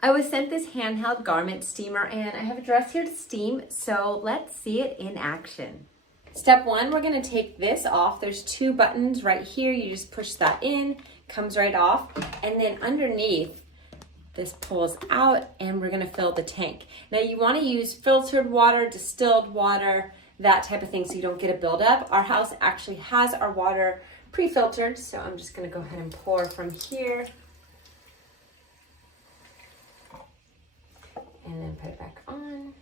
I was sent this handheld garment steamer and I have a dress here to steam, so let's see it in action. Step one, we're gonna take this off. There's two buttons right here. You just push that in, comes right off, and then underneath, this pulls out and we're gonna fill the tank. Now you wanna use filtered water, distilled water, that type of thing so you don't get a buildup. Our house actually has our water pre-filtered, so I'm just gonna go ahead and pour from here. And then put it back on.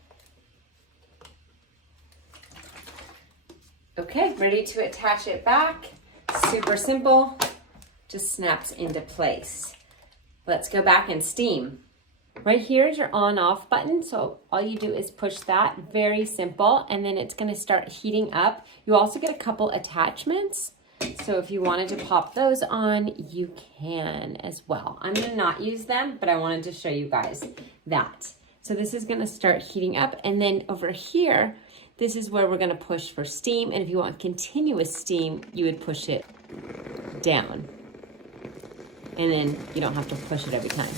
Okay, ready to attach it back. Super simple, just snaps into place. Let's go back and steam. Right here is your on-off button, so all you do is push that, very simple, and then it's gonna start heating up. You also get a couple attachments, so if you wanted to pop those on, you can as well. I'm gonna not use them, but I wanted to show you guys that. So this is gonna start heating up, and then over here, this is where we're gonna push for steam, and if you want continuous steam, you would push it down. And then you don't have to push it every time.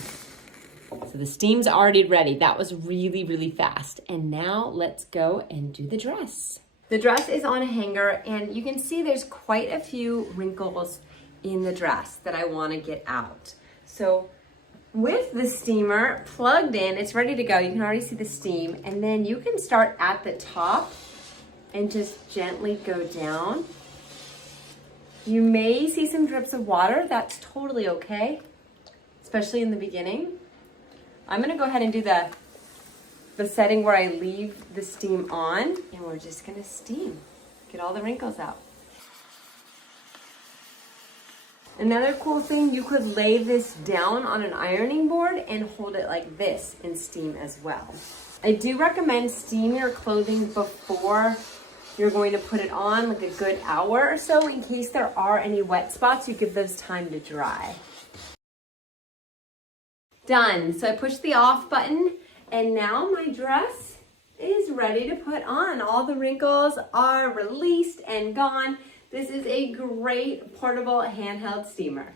So the steam's already ready. That was really, really fast. And now let's go and do the dress. The dress is on a hanger, and you can see there's quite a few wrinkles in the dress that I wanna get out. So with the steamer plugged in, it's ready to go. You can already see the steam, and then you can start at the top and just gently go down. You may see some drips of water. That's totally okay, especially in the beginning. I'm gonna go ahead and do the setting where I leave the steam on, and we're just gonna steam, get all the wrinkles out. Another cool thing, you could lay this down on an ironing board and hold it like this and steam as well. I do recommend steam your clothing before you're going to put it on, like a good hour or so, in case there are any wet spots. You give those time to dry. Done. So I pushed the off button, and now my dress is ready to put on. All the wrinkles are released and gone. This is a great portable handheld steamer.